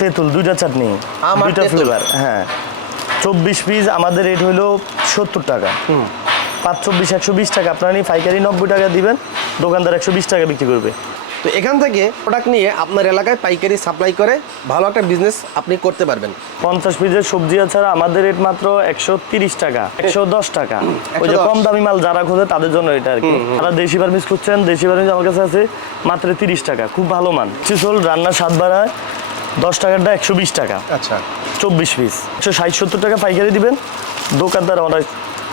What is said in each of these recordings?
তেঁতুল দুইটা চাটনি দুইটা ফ্লেভার হ্যাঁ। চব্বিশ পিস আমাদের রেট হলো সত্তর টাকা। পাঁচ চব্বিশ একশো বিশ টাকা। আপনারা নিয়ে পাইকারি নব্বই টাকা দিবেন দোকানদার একশো বিশ টাকা বিক্রি করবে। তো এখান থেকে প্রোডাক্ট নিয়ে আপনার এলাকায় পাইকারি সাপ্লাই করে ভালো একটা বিজনেস আপনি করতে পারবেন। পঞ্চাশ পিসের সবজি ছাড়া আমাদের রেট মাত্র একশো তিরিশ টাকা একশো দশ টাকা। ওই যে কম দামি মাল যারা খোঁজে তাদের জন্য এটা আর কি তারা দেশি বার্মিস খুঁজছেন দেশি বার্মিস আমার কাছে আছে মাত্র তিরিশ টাকা খুব ভালো মান চিসল রান্নার স্বাদ বাড়ায় দশ টাকারটা একশো বিশ টাকা। আচ্ছা। চব্বিশ পিস একশো ষাট সত্তর টাকা পাইকারি দিবেন। দোকানদার অনায়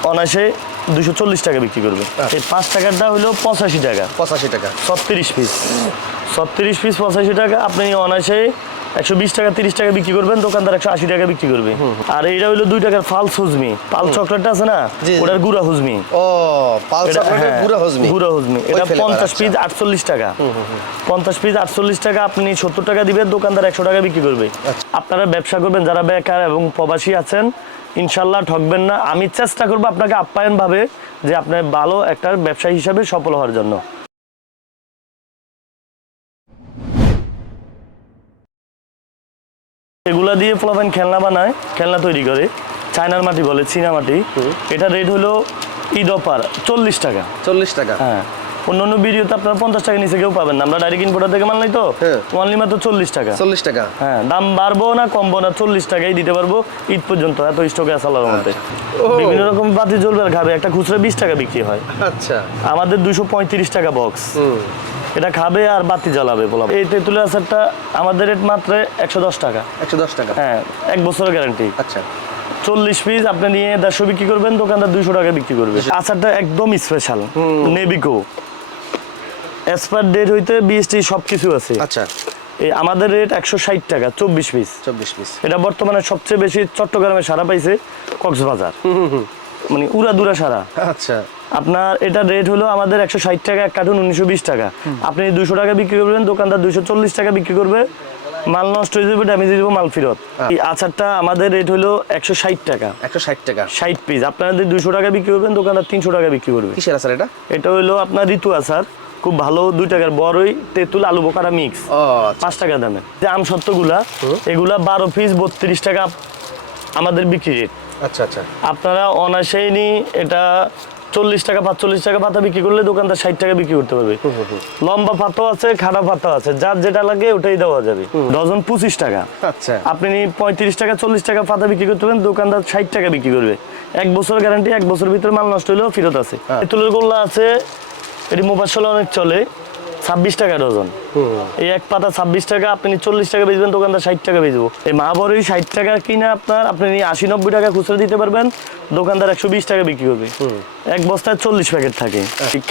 অনায়াসে দুশো চল্লিশ টাকা বিক্রি করবে। এই পাঁচ টাকারটা হলো পঁচাশি টাকা। পঁচাশি টাকা। ছত্রিশ পিস ছত্রিশ পিস পঁচাশি টাকা। আপনি অনায়াসে একশো বিশ টাকা তিরিশ টাকা বিক্রি করবেন দোকানদার একশো আশি টাকা বিক্রি করবে। আর এইটা হলো দুই টাকার ফালস হুজমি। পাল চকলেটটা আছে না। ওটার গুড়া হুজমি। ও পাল চকলেটের হ্যাঁ, গুঁড়া হজমি। গুঁড়া হুজমি। এটা flavor, পঞ্চাশ আচ্ছা। পিস আটচল্লিশ টাকা। পঞ্চাশ পিস আটচল্লিশ টাকা আপনি সত্তর টাকা দিবেন দোকানদার একশো টাকা বিক্রি করবে। আচ্ছা। আপনারা ব্যবসা করবেন যারা বেকার এবং প্রবাসী আছেন ইনশাল্লাহ ঠকবেন না। আমি চেষ্টা করব আপনাকে আপ্যায়ন ভাবে যে আপনার ভালো একটা ব্যবসায়ী হিসাবে সফল হওয়ার জন্য। এগুলা দিয়ে ফ্লোভেন খেলনা বানায় খেলনা তৈরি করে। চায়নার মাটি বলে চীনা মাটি। এটা রেট হলো ঈদ অফার চল্লিশ টাকা। চল্লিশ টাকা। হ্যাঁ। অন্য অন্য ভিডিওতে আপনারা পঞ্চাশ টাকা নিচে কেউ পাবেন না। আমরা ডাইরেক্ট ইনপোর্টার থেকে মাল নাই তো? হ্যাঁ। অনলি মাত্র চল্লিশ টাকা। চল্লিশ টাকা। হ্যাঁ দাম বাড়বো না কমবো না চল্লিশ টাকাই দিতে পারব ঈদ পর্যন্ত এত স্টকে আছে আল্লাহর মধ্যে বিভিন্ন রকম বাতি জ্বলবে আর খাবে। একটা খুচরা বিশ টাকা বিক্রি হয়। আচ্ছা। আমাদের দুশো পঁয়ত্রিশ টাকা বক্স এটা খাবে আর বাতি জ্বালাবে বলা এই তেঁতুলের আচারটা আমাদের রেট মাত্র একশো দশ টাকা। একশো দশ টাকা। হ্যাঁ এক বছরের গ্যারান্টি আচ্ছা। চল্লিশ পিস আপনি নিয়ে দেড়শো বিক্রি করবেন দোকানদার দুইশো টাকা বিক্রি করবে। আচারটা একদম স্পেশাল নেবিকো এক্সপায়ার ডেট হইতে বিএসটি সব কিছু আছে। আচ্ছা। এই আমাদের রেট একশো ষাট টাকা চব্বিশ পিস চব্বিশ পিস এটা বর্তমানে সবচেয়ে বেশি চট্টগ্রামে সারা পাইছে কক্সবাজার। মানে উড়াদুরা সারা। আচ্ছা। আপনার এটা রেট হলো আমাদের একশো ষাট টাকা এক কার্টুন উনিশশো বিশ টাকা। আপনি দুশো টাকা বিক্রি করবেন দোকানদার দুশো চল্লিশ টাকা বিক্রি করবে মাল নষ্ট হয়ে যাবে ড্যামেজ হয়ে যাবে মাল ফেরত। এই আচারটা আমাদের রেট হলো একশো ষাট টাকা। একশো ষাট টাকা। ষাট পিস আপনারা যদি দুশো টাকা বিক্রি করবেন দোকানদার তিনশো টাকা বিক্রি করবে। কিসের আচার এটা? এটা হলো আপনার ঋতু আচার। খুব ভালো দুই টাকার বড়ই তেঁতুল আলু বোকারা মিক্স আচ্ছা। পাঁচ টাকা দামে। যে আম সত্ত্বগুলা এগুলা বারো পিস বত্রিশ টাকা আমাদের বিক্রি রেট আচ্ছা আচ্ছা। আপনারা অনায়াসেই নি এটা চল্লিশ টাকা পাঁচচল্লিশ টাকা পাতা বিক্রি করলে দোকানদার ষাট টাকা বিক্রি করতে পারবে। লম্বা পাতাও আছে খারাপ পাতাও আছে যার যেটা লাগে ওটাই দেওয়া যাবে। ডজন পঁচিশ টাকা। আচ্ছা। আপনি পঁয়ত্রিশ টাকা চল্লিশ টাকা পাতা বিক্রি করতে পারেন দোকানদার ষাট টাকা বিক্রি করবে। এক বছর গ্যারান্টি এক বছর ভিতরে মাল নষ্ট হলেও ফেরত আছে। হ্যাঁ। তেঁতুলের গোল্লা আছে এটি মোবাসলে অনেক চলে। ছাব্বিশ টাকা ডজন। এই এক পাতা ছাব্বিশ টাকা আপনি চল্লিশ টাকা বেচবেন দোকানদার ষাট টাকা বেচবো। এই মা বড়ই ষাট টাকা কিনে আপনার আপনি আশি নব্বই টাকা খুচরা দিতে পারবেন দোকানদার একশো বিশ টাকা বিক্রি করবে। এক বস্তায় চল্লিশ প্যাকেট থাকে।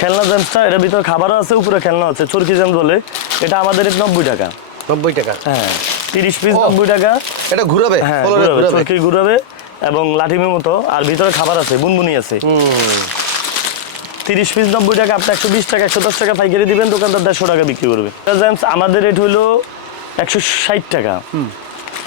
খেলনা এটার ভিতরে খাবারও আছে উপরে খেলনা আছে চরকি জেমস বলে। এটা আমাদের নব্বই টাকা। নব্বই টাকা? হ্যাঁ তিরিশ পিস নব্বই টাকা। এটা ঘুরাবে? হ্যাঁ চরকি ঘুরাবে এবং লাঠিমের মতো আর ভিতরে খাবার আছে বুনবুনি আছে। তিরিশ পিস নব্বই টাকা আপনি একশো বিশ টাকা একশো দশ টাকা পাইকারি দিবেন দোকানদার দেড়শো টাকা বিক্রি করবে। আমাদের রেট হলো একশো ষাট টাকা।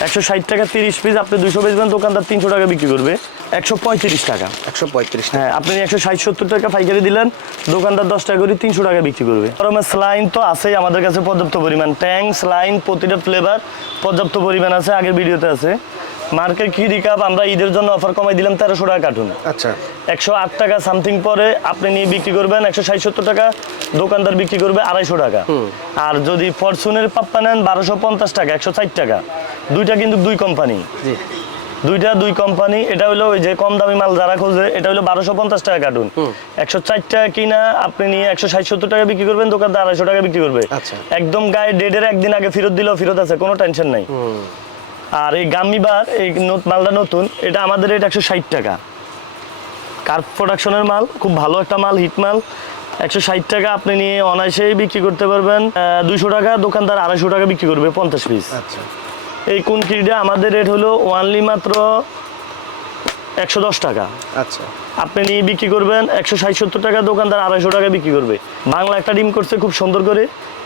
একশো ষাট টাকা তিরিশ পিস আপনি দুশো বেচবেন দোকানদার তিনশো টাকা বিক্রি করবে। একশো পঁয়ত্রিশ টাকা। একশো পঁয়ত্রিশ হ্যাঁ আপনি একশো ষাট সত্তর টাকা পাইকারি দিলেন দোকানদার দশ টাকা করে তিনশো টাকা বিক্রি করবে। গরমের স্লাইন তো আছেই আমাদের কাছে পর্যাপ্ত পরিমাণ। ট্যাং স্লাইন প্রতিটা ফ্লেভার পর্যাপ্ত পরিমাণ আছে আগের ভিডিওতে আছে। মার্কেট খিরি কাপ আমরা ঈদের জন্য অফার কমাই দিলাম তেরোশো টাকা কার্টুন আচ্ছা। একশো আট টাকা সামথিং পরে আপনি নিয়ে বিক্রি করবেন একশো ষাট সত্তর টাকা দোকানদার বিক্রি করবে আড়াইশো টাকা। আর যদি ফরচুনের পাপ্পা নেন বারোশো পঞ্চাশ টাকা একশো ষাট টাকা। দুইটা কিন্তু দুই কোম্পানি দুইটা দুই কোম্পানি এটা হলো ওই যে কম দামি মাল যারা খোঁজে এটা হলো বারোশো পঞ্চাশ টাকা কার্টুন একশো চার টাকা কিনা আপনি নিয়ে একশো ষাট সত্তর টাকা বিক্রি করবেন দোকানদার আড়াইশো টাকা বিক্রি করবে। আচ্ছা। একদম গায়ে ডেডের একদিন আগে ফেরত দিলেও ফেরত আছে কোনো টেনশন নাই। আর এই গাম্মি বার এই মালটা নতুন এটা আমাদের রেট একশো ষাট টাকা। কার্প প্রোডাকশনের মাল খুব ভালো একটা মাল হিট মাল। একশো ষাট টাকা আপনি নিয়ে অনায়াসেই বিক্রি করতে পারবেন। দুশো টাকা দোকানদার আড়াইশো টাকা বিক্রি করবে পঞ্চাশ পিস আচ্ছা। এই কোন কিডা আমাদের রেট হলো ওয়ানলি মাত্র একশো দশ টাকা। আচ্ছা। আপনি নিয়ে বিক্রি করবেন একশো ষাট সত্তর টাকা দোকানদার আড়াইশো টাকা বিক্রি করবে। বাংলা একটা ডিম করছে খুব সুন্দর করে।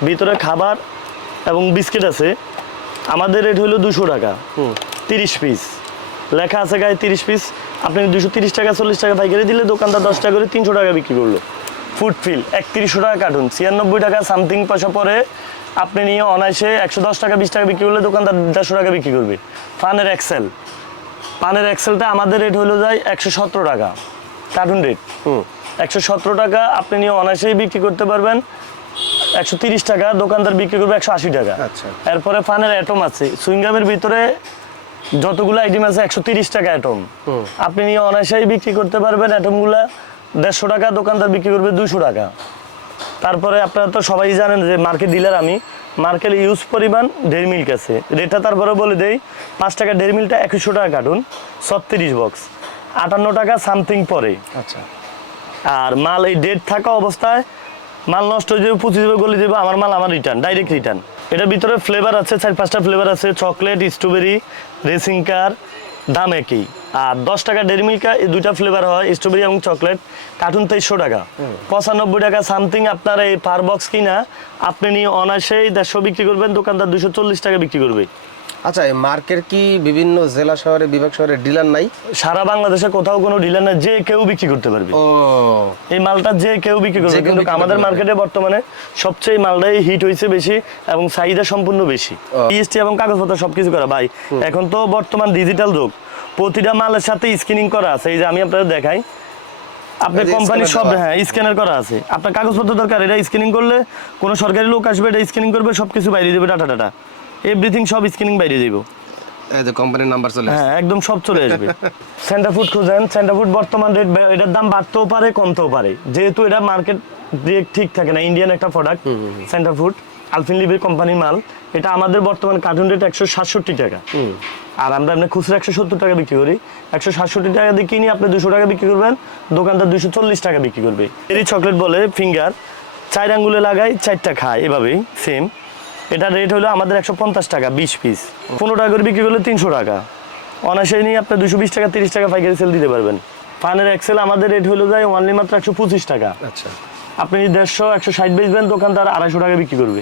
ভিতরে খাবার এবং বিস্কিট আছে। আমাদের রেট হলো দুশো টাকা। তিরিশ পিস লেখা আছে গায়ে তিরিশ পিস আপনি দুশো তিরিশ টাকা চল্লিশ টাকা পাইকারি দিলে দোকানদার দশ টাকা করে তিনশো টাকা বিক্রি করল। ফুটফিল একত্রিশশো টাকা কার্টুন ছিয়ানব্বই টাকা সামথিং পয়সা পরে আপনি নিয়ে অনায়াসে একশো দশ টাকা বিশ টাকা বিক্রি করলে দোকানদার দেড়শো টাকা বিক্রি করবে। পানের এক্সেল পানের এক্সেলটা আমাদের রেট হলো যায় একশো সতেরো টাকা। কার্টুন রেট হুম। একশো সতেরো টাকা আপনি নিয়ে অনায়াসেই বিক্রি করতে পারবেন। একশো টাকা দোকানদার বিক্রি করবে একশো আশি টাকা। আচ্ছা। এরপরে ফানের অ্যাটম আছে। সুইংগামের ভিতরে যতগুলো আইটেম আছে একশো তিরিশ টাকা অ্যাটম। আপনি নিয়ে অনায়াসেই বিক্রি করতে পারবেন অ্যাটমগুলা দেড়শো টাকা দোকানদার বিক্রি করবে দুশো টাকা। তারপরে আপনারা তো সবাই জানেন যে মার্কেট ডিলার আমি। মার্কেট ইউজ পরিমাণ ডেড় মিল্ক আছে। রেটটা তারপরে বলে দেই পাঁচ টাকা ডেড় মিলটা একুশশো টাকা কাটুন ছত্রিশ বক্স আটান্ন টাকা সামথিং পরে। আচ্ছা। আর মাল এই ডেট থাকা অবস্থায় মাল নষ্ট হয়ে যাবে পচে যাবে, গলে যাবে, আমার মাল আমার রিটার্ন ডাইরেক্ট রিটার্ন এটার ভিতরে ফ্লেভার আছে, চার পাঁচটা ফ্লেভার আছে চকলেট স্ট্রবেরি রেসিং কার দাম একই। আর দশ টাকা ডেরি মিল্কা এই দুইটা ফ্লেভার হয় স্ট্রবেরি এবং চকলেট কার্টুন তেইশশো টাকা। পঁচানব্বই টাকা সামথিং আপনার এই পার বক্স কিনা, আপনি নিয়ে অনায়াসেই দেড়শো বিক্রি করবেন, দোকানদার দুশো চল্লিশ টাকা বিক্রি করবে। আচ্ছা এই মার্কের কি বিভিন্ন জেলা শহরে বিভাগ শহরে ডিলার নাই? সারা বাংলাদেশে কোথাও কোনো ডিলার না যে কেউ বিক্রি করতে পারবে। ও। এই মালটা যে কেউ বিক্রি করবে কিন্তু আমাদের মার্কেটে বর্তমানে সবচেয়ে মালটাই হিট হয়েছে বেশি এবং চাহিদা সম্পূর্ণ বেশি। ইএসটি এবং কাগজপত্র সবকিছু করা ভাই। এখন তো বর্তমান ডিজিটাল যুগ। প্রতিটা মালের সাথে স্ক্রিনিং করা আছে এই যে আমি আপনাদের দেখাই। আপনার কোম্পানির সব হ্যাঁ স্ক্যানার করা আছে। আপনার কাগজপত্র দরকার এটা স্ক্যানিং করলে কোনো সরকারি লোক আসবে এটা স্ক্যানিং করবে সব কিছু বাইরে দেবে ডাটা ডাটা এভরিথিং সব স্ক্যানিং বাইরে যাব এই যে কোম্পানির নাম্বার চলে হ্যাঁ একদম সব চলে আসবে। সেন্টার ফুড খুঁজেন। সেন্টার ফুড বর্তমান রেট এটার দাম বাড়তেও পারে কমতেও পারে। যেহেতু এটা মার্কেট রেট ঠিক থাকে না ইন্ডিয়ান একটা প্রোডাক্ট সেন্টার ফুড আলফিন লিভের কোম্পানির মাল। এটা আমাদের বর্তমান কার্টুন রেট একশো সাতষট্টি টাকা। আর আমরা আপনি খুচরা একশো সত্তর টাকা বিক্রি করি। একশো সাতষট্টি টাকা দিয়ে কিনি আপনি দুশো টাকা বিক্রি করবেন। দোকানদার দুশো চল্লিশ টাকা বিক্রি করবে। এরই চকলেট বলে ফিঙ্গার চার আঙ্গুলে লাগাই চারটা খায় এভাবেই সেম এটা রেট হলো আমাদের একশো পঞ্চাশ টাকা বিশ পিস পনেরো টাকা করে বিক্রি করলে তিনশো টাকা। অনায়াসে নিয়ে আপনি দুশো বিশ টাকা তিরিশ টাকা পাইকারি সেল দিতে পারবেন। ফানের এক্সেল আমাদের রেট হলো যায় অনলি মাত্র একশো পঁচিশ টাকা। আচ্ছা। আপনি দেড়শো একশো ষাট বেচবেন দোকানদার আড়াইশো টাকা বিক্রি করবে।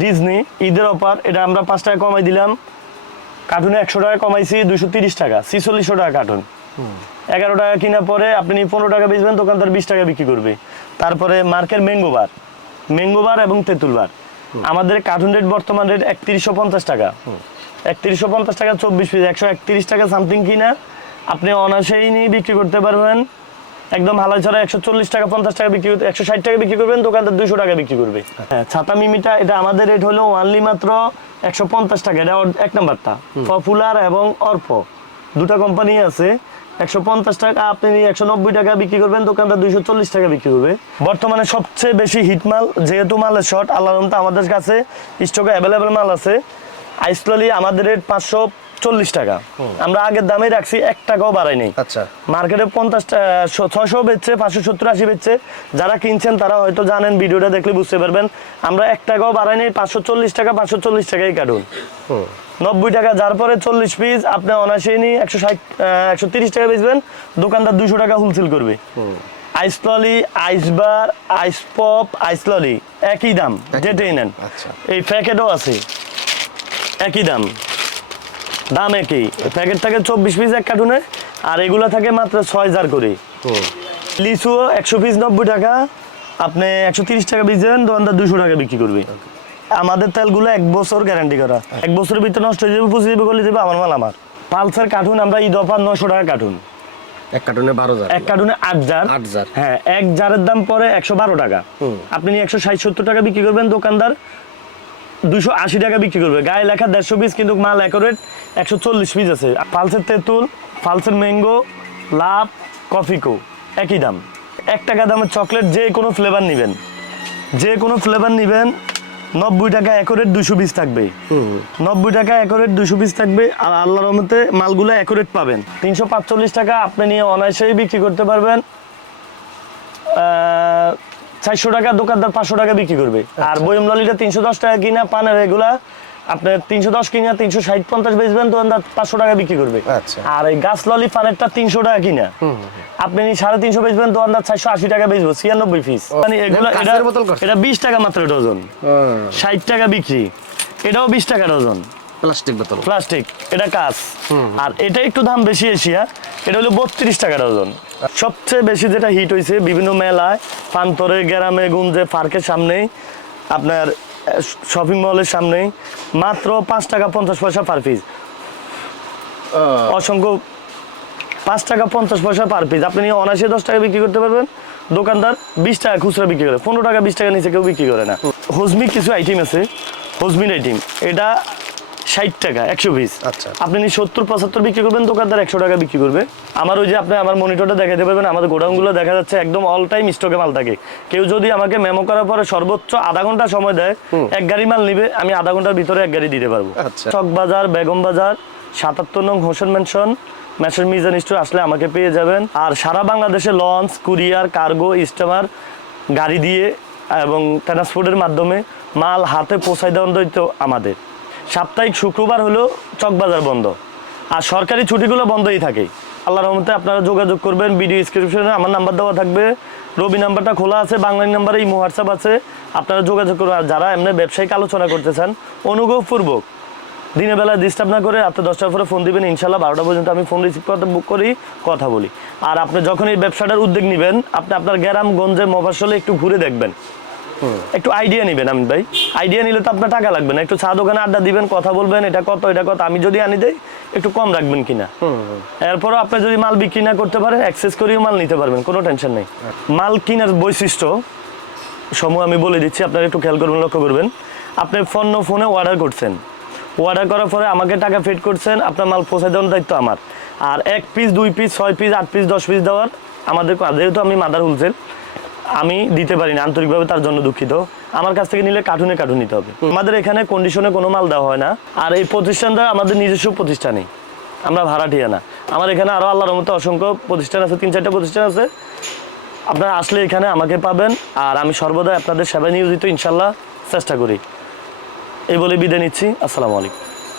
ডিজনি ঈদের অফার এটা আমরা পাঁচ টাকা কমাই দিলাম। কার্টুনে একশো টাকা কমাইছি দুশো তিরিশ টাকা ছিচল্লিশশো টাকা কার্টুন। এগারো টাকা কিনা পরে আপনি পনেরো টাকা বেচবেন দোকানদার বিশ টাকা বিক্রি করবে। তারপরে মার্কের ম্যাঙ্গো বার ম্যাঙ্গো বার এবং তেঁতুল বার আমাদের কার্টুন রেট বর্তমান রেট একত্রিশশো পঞ্চাশ টাকা। একত্রিশশো পঞ্চাশ টাকা চব্বিশ পিস একশো একত্রিশ টাকা সামথিং কিনা আপনি অনায়াসেই নিয়ে বিক্রি করতে পারবেন। একদম হালাই ছাড়া একশো চল্লিশ টাকা পঞ্চাশ টাকা বিক্রি করতে একশো ষাট টাকা বিক্রি করবেন দোকানদার দুশো টাকা বিক্রি করবে। হ্যাঁ ছাতা মিমিটা এটা আমাদের রেট হলো ওয়ানলি মাত্র একশো পঞ্চাশ টাকা। এটা এক নাম্বারটা। পপুলার এবং অর্প দুটা কোম্পানি আছে। একশো পঞ্চাশ টাকা আপনি একশো নব্বই টাকা বিক্রি করবেন দোকানদার দুইশো চল্লিশ টাকা বিক্রি করবে। বর্তমানে সবচেয়ে বেশি হিট মাল যেহেতু মালের শর্ট আল্লাহ আমাদের কাছে স্টকে অ্যাভেলেবেল মাল আছে। আইসললি আমাদের রেট পাঁচশো চল্লিশ টাকা। আমরা আগের দামে রাখছি এক টাকাও বাড়াই নেই। আচ্ছা। মার্কেটে পঞ্চাশ ছয়শো বেচছে পাঁচশো সত্তর আশি বেচছে। যারা কিনছেন তারা হয়তো জানেন ভিডিওটা দেখলে বুঝতে পারবেন। আমরা এক টাকাও বাড়াই নেই পাঁচশো চল্লিশ টাকা পাঁচশো চল্লিশ টাকাই কাটুন। নব্বই টাকা যার পরে চল্লিশ পিস আপনি অনায়াসে নিয়ে একশো ষাট একশো তিরিশ টাকা বেচবেন। দোকানদার দুশো টাকা হোলসেল করবে। আইস ললি আইস বার আইস পপ আইস ললি একই দাম যেটাই নেন। আচ্ছা। এই প্যাকেটও আছে। একই দাম। দাম একই। প্যাকেট থাকে চব্বিশ পিস এক কার্টুনে আর এগুলা থাকে মাত্র ছয় হাজার করে। হুম। লিচু একশো পিস নব্বই টাকা। আপনি একশো তিরিশ টাকা বেচ দেবেন দোকানদার দুশো টাকা বিক্রি করবে। আমাদের তেলগুলো এক বছর গ্যারান্টি করা। এক বছরের ভিতরে নষ্ট হয়ে যাবে পচে যাবে গলে যাবে আমার মাল আমার। পালসার কার্টুন আমরা ঈদ অফার নশো টাকা কার্টুন। এক কার্টুনে বারো হাজার। এক কার্টুনে আট জার আট জার। হ্যাঁ এক জারের দাম পরে একশো বারো টাকা। আপনি একশো ষাট সত্তর টাকা বিক্রি করবেন দোকানদার দুশো আশি টাকা বিক্রি করবে। গায়ে লেখা দেড়শো পিস কিন্তু মাল অ্যাকোরেট একশো চল্লিশ পিস আছে। পালসের তেঁতুল পালসের ম্যাঙ্গো লাভ কফিকো একই দাম। এক টাকা দামের চকলেট যে কোনো ফ্লেভার নেবেন। যে কোনো ফ্লেভার নেবেন নব্বই টাকা একরের দুশো পিস থাকবে। নব্বই টাকা একরের দুশো পিস থাকবে আর আল্লাহ রহমতে মালগুলো একরেট পাবেন। তিনশো পাঁচচল্লিশ টাকা আপনি নিয়ে অনায়াসেই বিক্রি করতে পারবেন। চারশো টাকা দোকানদার পাঁচশো টাকা বিক্রি করবে। আর বইম ললিটা তিনশো দশ টাকা কিনা পানের এগুলা আপনার তিনশো দশ কিনা তিনশো ষাট পঞ্চাশ বেচবেন পাঁচশো টাকা বিক্রি করবে। আচ্ছা। আর এই গাছ ললি পানেরটা তিনশো টাকা কিনা। আপনি সাড়ে তিনশো বেচবেন চারশো আশি টাকা বেচবো ছিয়ানব্বই পিস মানে এগুলো এটা বিশ টাকা মাত্র ডজন ষাট টাকা বিক্রি। এটাও বিশ টাকা ডজন প্লাস্টিক বোতল। প্লাস্টিক। এটা কাজ আর এটা একটু দাম বেশি এশিয়া। এটা হলো বত্রিশ টাকা ডজন সবচেয়ে বেশি যেটা হিট হয়েছে বিভিন্ন মেলায় পান্তরে গ্রামে গুঞ্জে পার্কের সামনেই আপনার শপিং মলের সামনেই মাত্র পাঁচ টাকা পঞ্চাশ পয়সা পার পিস অসংখ্য পাঁচ টাকা পঞ্চাশ পয়সা পার পিস আপনি নিয়ে অনায়াসে দশ টাকা বিক্রি করতে পারবেন। দোকানদার বিশ টাকা খুচরা বিক্রি করে। পনেরো টাকা বিশ টাকা নিচে কেউ বিক্রি করে না। হজমি কিছু আইটেম আছে। হজমির আইটেম এটা ষাট টাকা একশো পিস আচ্ছা। আপনি সত্তর পঁচাত্তর বিক্রি করবেন দোকানদার একশো টাকা বিক্রি করবে। আমার ওই যে আপনি আমার মনিটরটা দেখাতে পারবেন আমাদের গোডাউনগুলো দেখা যাচ্ছে একদম অল টাইম স্টকে মাল থাকে। কেউ যদি আমাকে মেমো করার পরে সর্বোচ্চ আধা ঘণ্টা সময় দেয় এক গাড়ি মাল নিবে আমি আধা ঘণ্টার ভিতরে এক গাড়ি দিতে পারব। আচ্ছা। চক বাজার বেগম বাজার সাতাত্তর নং হোসেন মেনশন মেশন মিজান স্টোর আসলে আমাকে পেয়ে যাবেন। আর সারা বাংলাদেশে লঞ্চ কুরিয়ার কার্গো স্টিমার গাড়ি দিয়ে এবং ট্রান্সপোর্টের মাধ্যমে মাল হাতে পৌঁছায় দেওয়ার দায়িত্ব আমাদের। সাপ্তাহিক শুক্রবার হলো চকবাজার বন্ধ। আর সরকারি ছুটিগুলো বন্ধই থাকে। আল্লাহ রহমতে আপনারা যোগাযোগ করবেন ভিডিও ডিসক্রিপশনে আমার নাম্বার দেওয়া থাকবে। রবি নাম্বারটা খোলা আছে বাংলার নাম্বারে এই হোয়াটসঅ্যাপ আছে। আপনারা যোগাযোগ করবেন আর যারা এমনি ব্যবসায়িক আলোচনা করতে চান অনুগ্রহপূর্বক দিনের বেলা ডিস্টার্ব না করে রাত্রে দশটার পরে ফোন দিবেন। ইনশাল্লাহ বারোটা পর্যন্ত আমি ফোন রিসিভ করতে বুক করি, কথা বলি। আর আপনি যখন এই ব্যবসাটার উদ্যোগ নেবেন, আপনি আপনার গ্রাম গঞ্জে মফাসলে একটু ঘুরে দেখবেন। একটু আইডিয়া নেবেন আমি ভাই। আইডিয়া নিলে তো আপনার টাকা লাগবে না। একটু চা দোকানে আড্ডা দিবেন কথা বলবেন এটা কত এটা কত আমি যদি আনি দেই একটু কম রাখবেন কিনা। এরপরও আপনি যদি মাল বিক্রি না করতে পারেন অ্যাক্সেস করেও মাল নিতে পারবেন কোনো টেনশন নেই। মাল কেনার বৈশিষ্ট্য সমূহ আমি বলে দিচ্ছি আপনারা একটু খেয়াল করবেন লক্ষ্য করবেন। আপনি পণ্য ফোনে অর্ডার করছেন। অর্ডার করার পরে আমাকে টাকা ফেড করছেন আপনার মাল পৌঁছে দেওয়ার দায়িত্ব আমার। আর এক পিস দুই পিস ছয় পিস আট পিস দশ পিস দেওয়ার আমাদের। যেহেতু আমি মাদার হোলসেল আমি দিতে পারি না আন্তরিকভাবে তার জন্য দুঃখিত। আমার কাছ থেকে নিলে কার্টুনে কার্টুন নিতে হবে। আমাদের এখানে কন্ডিশনে কোনো মাল দেওয়া হয় না। আর এই প্রতিষ্ঠানটা আমাদের নিজস্ব প্রতিষ্ঠানই। আমরা ভাড়াটিয়া না। আমার এখানে আরও আল্লাহর মতো অসংখ্য প্রতিষ্ঠান আছে, তিন চারটা প্রতিষ্ঠান আছে। আপনারা আসলে এখানে আমাকে পাবেন, আর আমি সর্বদাই আপনাদের সেবায় নিয়োজিত, ইনশাল্লাহ চেষ্টা করি। এই বলে বিদায় নিচ্ছি। আসসালামু আলাইকুম।